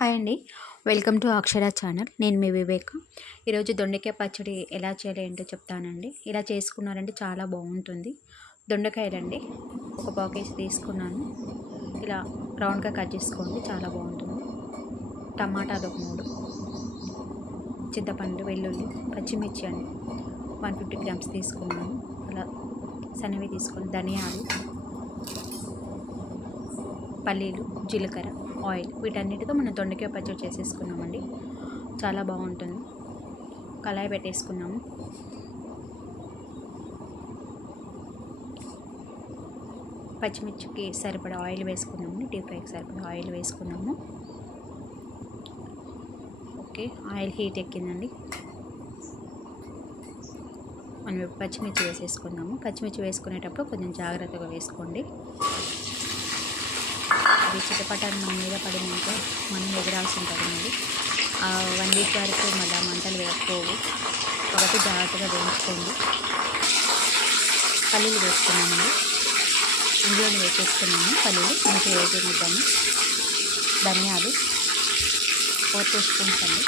Hi అండి. Welcome to Akshara channel. నేను మీ వివేక్. ఈరోజు దొండకాయ పచ్చడి ఎలా చేయాలి ఏంటో చెప్తానండి. ఇలా చేసుకున్నారంటే చాలా బాగుంటుంది. దొండకాయలండి. ఒక పాకేసి తీసుకున్నాను. ఇలా రౌండ్గా కట్ చేసుకోండి చాలా బాగుంటుంది. టమాటాలు ఒక మూడు. చింతపండు వెల్లుల్లి పచ్చిమిర్చి అండి. వన్ ఫిఫ్టీ గ్రామ్స్ తీసుకున్నాను. అలా సన్నవి తీసుకొని ధనియాలు పల్లీలు జీలకర్ర ఆయిల్ వీటన్నిటితో మనం దొండకాయ పచ్చడి చేసేసుకున్నామండి. చాలా బాగుంటుంది. కళాయి పెట్టేసుకున్నాము. పచ్చిమిర్చికి సరిపడా ఆయిల్ వేసుకున్నాము. డీప్ ఫ్రైకి సరిపడా ఆయిల్ వేసుకున్నాము. ఓకే ఆయిల్ హీట్ ఎక్కిందండి. మనం పచ్చిమిర్చి వేసేసుకున్నాము. పచ్చిమిర్చి వేసుకునేటప్పుడు కొంచెం జాగ్రత్తగా వేసుకోండి. అది చిటపటాన్ని మన మీద పడినాక మనం ఎగరాల్సి ఉంటుంది మరి. ఆ వన్ వీక్ వరకు మళ్ళీ మంటలు వేసుకోవు కాబట్టి జాగ్రత్తగా వేయించుకోండి. పల్లీలు వేసుకున్నామండి ఇందులో వేసేసుకున్నాము. పల్లీలు మంచిగా వేసుకుంటాము ధనియాలు ఫోర్ టూ స్పూన్స్ అండి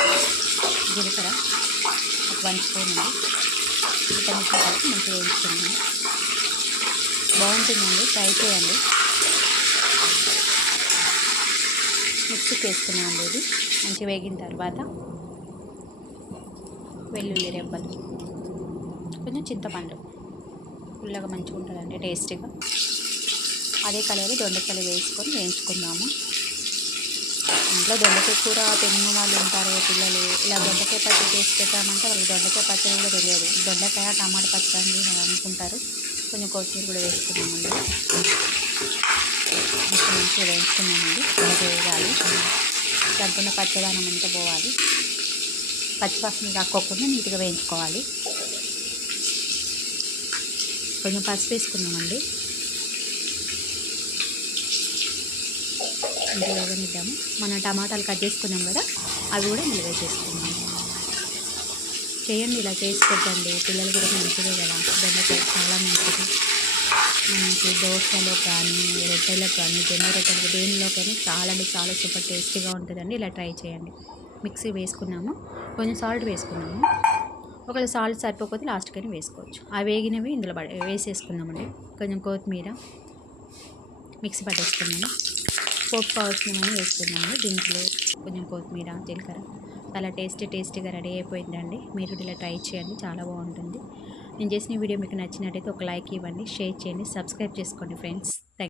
జీలకర్ర ఒక వన్ స్పూన్ అండి. వీటన్నిటిని కలిపి మంచిగా వేయించుకున్నాము బాగుంటుందండి. ట్రై చేయండి. మిక్సీకి వేసుకున్నామండి ఇది. మంచిగా వేగిన తర్వాత వెల్లుల్లి రెబ్బలు కొంచెం చింతపండు. పుల్లగా మంచిగా ఉంటుందండి టేస్టీగా. అదే కలర్ దొండకాయలు వేసుకొని వేయించుకుందాము. ఇంట్లో దొండకాయ కూర తిన్న వాళ్ళు ఉంటారు పిల్లలు. ఇలా దొండకాయ పచ్చడి చేసి పెట్టామంటే వాళ్ళకి దొండకాయ పచ్చడి కూడా తెలియదు. దొండకాయ టమాటా పచ్చడి అని అనుకుంటారు. కొంచెం కొత్తిమీర కూడా వేసుకున్నామండి మంచిగా వేయించుకున్నామండి వేయాలి దాంట్లో పచ్చదనం అంతా పోవాలి. పచ్చివాసన రాక్కోకుండా నీట్గా వేయించుకోవాలి. కొంచెం పసుపు వేసుకున్నామండి ఇందులో వేగనిద్దాము మనం టమాటాలు కట్ చేసుకున్నాం కదా అవి కూడా ఇందులో వేసేసుకున్నాము చేయండి ఇలా చేసి పెట్టండి. పిల్లలు కూడా మంచిదే కదా. బెండకాయ చాలా మంచిది. మనకి దోశలో కానీ రొట్టెలో కానీ జొన్న రొట్టెలు దేనిలో కానీ చాలా అంటే చాలా సూపర్ టేస్టీగా ఉంటుందండి. ఇలా ట్రై చేయండి. మిక్సీ వేసుకున్నాము. కొంచెం సాల్ట్ వేసుకున్నాము. ఒకవేళ సాల్ట్ సరిపోకపోతే లాస్ట్కైనా వేసుకోవచ్చు. ఆ వేగినవి ఇందులో పడ వేసేసుకున్నామండి కొంచెం కొత్తిమీర మిక్సీ పట్టేసుకున్నాము. పోపు కావాల్సినవన్నీ వేసుకున్నాము దీంట్లో కొంచెం కొత్తిమీర జీలకర్ర. చాలా టేస్టీ టేస్టీగా రెడీ అయిపోయిందండి. మీరు ఇలా ట్రై చేయండి. చాలా బాగుంటుంది. నేను చేసిన వీడియో మీకు నచ్చినట్టయితే ఒక లైక్ ఇవ్వండి షేర్ చేయండి సబ్స్క్రైబ్ చేసుకోండి ఫ్రెండ్స్. థ్యాంక్